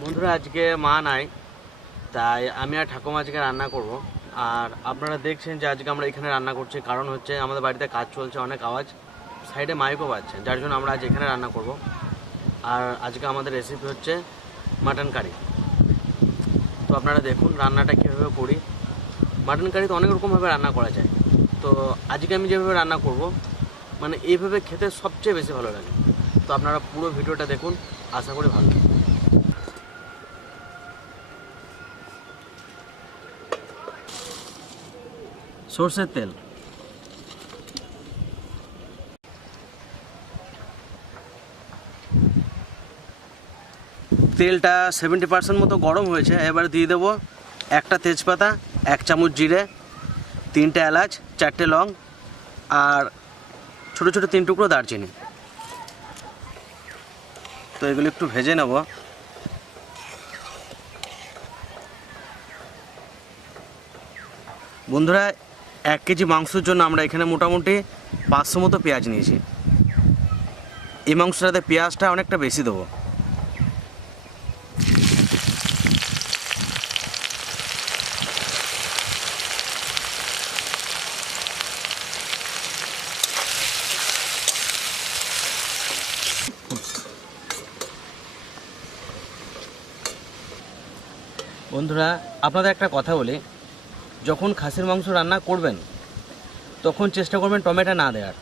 বন্ধুরা আজকে মা নাই, তাই আমি আর ঠাকুমা আজকে রান্না করব। আর আপনারা দেখছেন যে আজকে আমরা এখানে রান্না করছি, কারণ হচ্ছে আমাদের বাড়িতে কাজ চলছে, অনেক আওয়াজ, সাইডে মাইকও বাজছে, যার জন্য আমরা আজ এখানে রান্না করব। আর আজকে আমাদের রেসিপি হচ্ছে মাটন কারি। তো আপনারা দেখুন রান্নাটা কীভাবে করি। মাটন কারি তো অনেক রকমভাবে রান্না করা যায়, তো আজকে আমি যেভাবে রান্না করব মানে এইভাবে খেতে সবচেয়ে বেশি ভালো লাগে। তো আপনারা পুরো ভিডিওটা দেখুন, আশা করি ভালো লাগে। সরষের তেল, তেলটা 70% মতো গরম হয়েছে। এবার দিয়ে দেবো একটা তেজপাতা, 1 চামচ জিরে, 3টে এলাচ, 4টে লং আর ছোটো ছোটো 3 টুকরো দারচিনি। তো এগুলো একটু ভেজে নেব। বন্ধুরা 1 কেজি মাংসের জন্য আমরা এখানে মোটামুটি 500 মতো পেঁয়াজ নিয়েছি। এই মাংসটাতে পেঁয়াজটা অনেকটা বেশি দেবো। বন্ধুরা আপনাদের একটা কথা বলি, যখন খাসির মাংস রান্না করবেন তখন চেষ্টা করবেন টমেটো না দেওয়ার।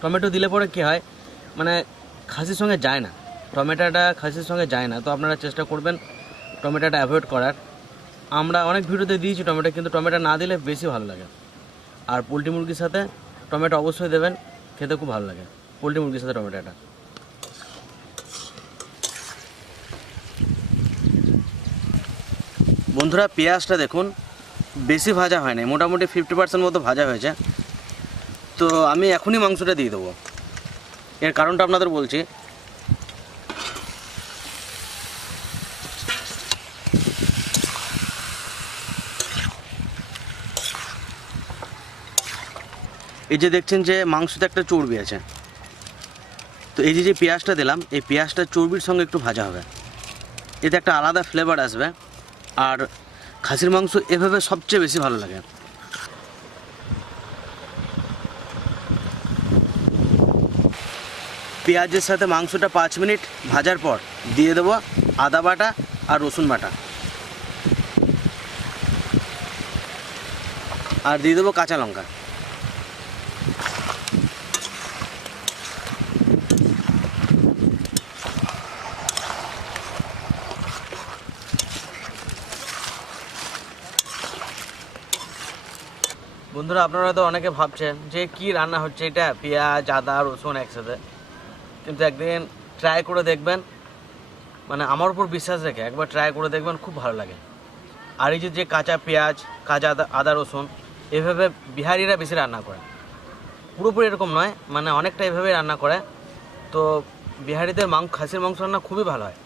টমেটো দিলে পরে কী হয়, মানে খাসির সঙ্গে যায় না, টমেটোটা খাসির সঙ্গে যায় না। তো আপনারা চেষ্টা করবেন টমেটোটা অ্যাভয়েড করার। আমরা অনেক ভিডিওতে দিয়েছি টমেটো, কিন্তু টমেটো না দিলে বেশি ভালো লাগে। আর পোলট্রি মুরগির সাথে টমেটো অবশ্যই দেবেন, খেতে খুব ভালো লাগে পোলট্রি মুরগির সাথে টমেটোটা। বন্ধুরা পেঁয়াজটা দেখুন বেশি ভাজা হয় না, মোটামুটি 50% মতো ভাজা হয়েছে। তো আমি এখনই মাংসটা দিয়ে দেবো। এর কারণটা আপনাদের বলছি। এই যে দেখছেন যে মাংসতে একটা চর্বি আছে, তো এই যে পেঁয়াজটা দিলাম, এই পেঁয়াজটা চর্বির সঙ্গে একটু ভাজা হবে, এতে একটা আলাদা ফ্লেভার আসবে। আর খাসির মাংস এভাবে সবচেয়ে বেশি ভালো লাগে। পেঁয়াজের সাথে মাংসটা 5 মিনিট ভাজার পর দিয়ে দেবো আদা বাটা আর রসুন বাটা, আর দিয়ে দেবো কাঁচা লঙ্কা। বন্ধুরা আপনারা তো অনেকে ভাবছেন যে কি রান্না হচ্ছে এটা, পেঁয়াজ আদা রসুন একসাথে, কিন্তু একদিন ট্রাই করে দেখবেন, মানে আমার উপর বিশ্বাস রেখে একবার ট্রাই করে দেখবেন, খুব ভালো লাগে। আর এই যে কাঁচা পেঁয়াজ কাঁচা আদা রসুন এভাবে বিহারিরা বেশি রান্না করে, পুরোপুরি এরকম নয়, মানে অনেকটা এভাবেই রান্না করে। তো বিহারিদের খাসির মাংস রান্না খুবই ভালো হয়।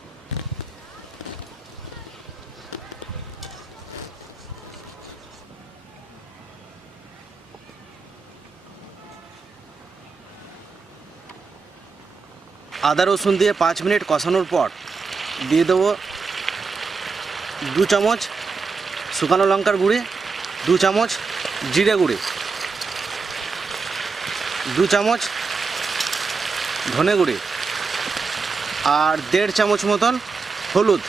আদা রসুন দিয়ে 5 মিনিট কষানোর পর দিয়ে দেবো 2 চামচ শুকনো লঙ্কার গুঁড়ি, 2 চামচ জিরে গুঁড়ি, 2 চামচ ধনে গুঁড়ি আর 1.5 চামচ মতন হলুদ।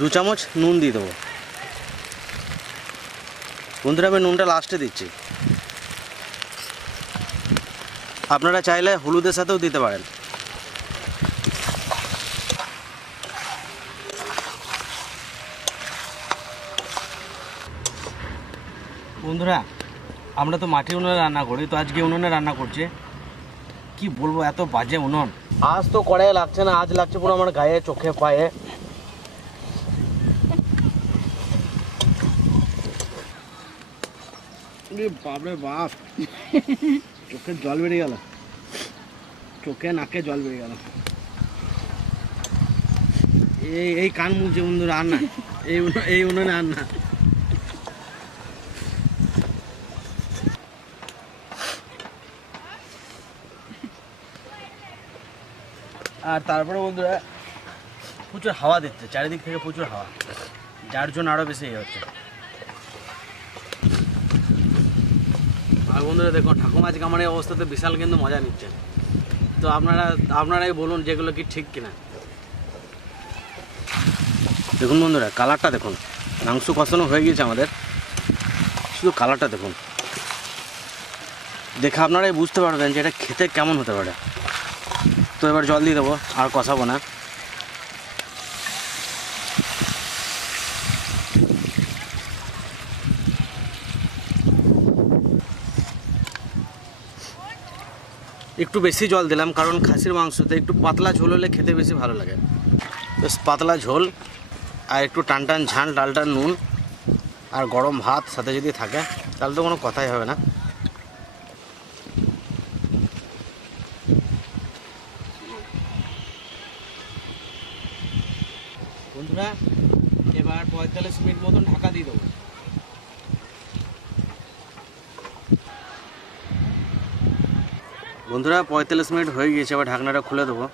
দু চামচ নুন দিয়ে দেবো। বন্ধুরা আমি নুনটা লাস্টে দিচ্ছি, আপনারা চাইলে হলুদের সাথেও দিতে পারেন। বন্ধুরা আমরা তো মাটির উনুনে রান্না করি, তো আজকে উনুনে রান্না করছি। কি বলবো, এত বাজে উনুন। আজ তো কড়াইয়ে লাগছে না, আজ লাগছে পুরো আমার গায়ে চোখে পায়ে। বাপরে বাপ, চোখে জল বেরিয়ে গেল, চোখে নাকে জল বেরিয়ে গেল। এই কান মুখছে বন্ধুরা, আর না এই উনুনে রান্না। আর তারপরে বন্ধুরা প্রচুর হাওয়া দিচ্ছে, চারিদিক থেকে প্রচুর হাওয়া, যার জন্য আরও বেশি ইয়ে হচ্ছে। আর বন্ধুরা দেখুন ঠাকুমা আজকে আমার এই অবস্থাতে বিশাল কিন্তু মজা নিচ্ছে। তো আপনারাই বলুন যেগুলো কি ঠিক কিনা। দেখুন বন্ধুরা কালারটা দেখুন, মাংস কষানো হয়ে গিয়েছে আমাদের, শুধু কালারটা দেখুন, দেখে আপনারাই বুঝতে পারবেন যে এটা খেতে কেমন হতে পারে। তো এবার জল দিয়ে দেবো, আর কষাবো না। একটু বেশি জল দিলাম, কারণ খাসির মাংসতে একটু পাতলা ঝোল হলে খেতে বেশি ভালো লাগে। বেশ পাতলা ঝোল আর একটু টান টান ঝাল, ডালটা নুন আর গরম ভাত সাথে যদি থাকে তাহলে তো কোনো কথাই হবে না। বন্ধুরা এবার 45 মিনিট মতন ঢাকা দিয়ে দেবো। বন্ধুরা 45 মিনিট হয়ে গিয়েছে, এবার ঢাকনাটা খুলে দেবো।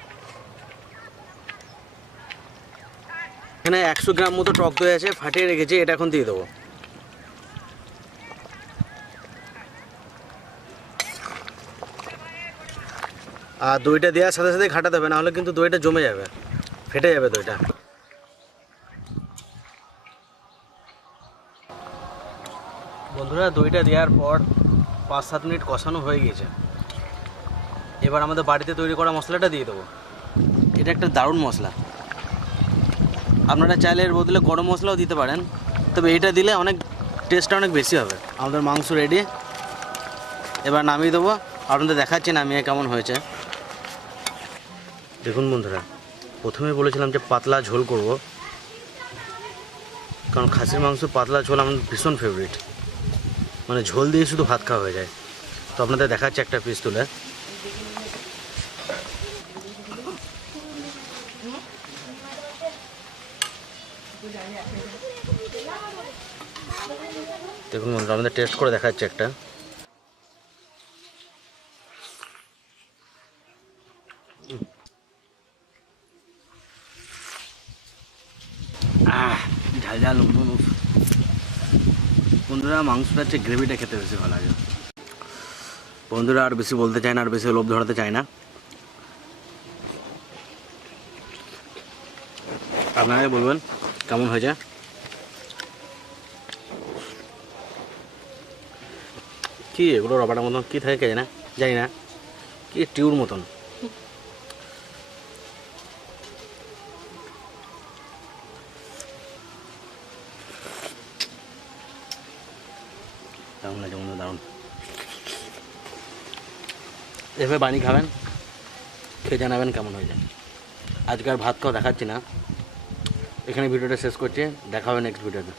এখানে 100 গ্রাম মতো টক দই আছে, ফাটিয়ে রেখেছি, এটা এখন দিয়ে দেবো। আর দইটা দেওয়ার সাথে সাথে ঘাটা দেবে, নাহলে কিন্তু দইটা জমে যাবে, ফেটে যাবে দইটা। বন্ধুরা দইটা দেওয়ার পর 5-7 মিনিট কষানো হয়ে গিয়েছে। এবার আমাদের বাড়িতে তৈরি করা মশলাটা দিয়ে দেবো। এটা একটা দারুণ মশলা, আপনারা চাইলে এর বদলে গরম মশলাও দিতে পারেন, তবে এটা দিলে অনেক টেস্টটা অনেক বেশি হবে। আমাদের মাংস রেডি, এবার নামিয়ে দেবো। আপনাদের দেখাচ্ছি নামিয়ে কেমন হয়েছে। দেখুন বন্ধুরা প্রথমে বলেছিলাম যে পাতলা ঝোল করব, কারণ খাসির মাংস পাতলা ঝোল আমার ভীষণ ফেভারিট, মানে ঝোল দিয়ে শুধু ভাত খাওয়া হয়ে যায়। তো আপনাদের দেখাচ্ছি একটা পিস তুলে। দেখুন বন্ধুরা আমাদের টেস্ট করে দেখাচ্ছি একটা। ঝাল ঝাল বন্ধুরা, মাংসটা হচ্ছে গ্রেভিটা খেতে বেশি ভালো লাগে। বন্ধুরা আর বেশি বলতে চাই না, আর বেশি লোভ ধরাতে চাই না, আপনারাই বলবেন কেমন হয়েছে। কি এগুলো রবারের মতন কী থাকে কে জানি না, কি টিউর মতন। দারুণ লাগে বন্ধু, দারুণ। এভাবে বানিয়ে খাবেন, খেয়ে জানাবেন কেমন হয়ে যায়। আজকে আর ভাত খাওয়া দেখাচ্ছি না, এখানে ভিডিওটা শেষ করছি, দেখা হবে নেক্সট ভিডিওতে।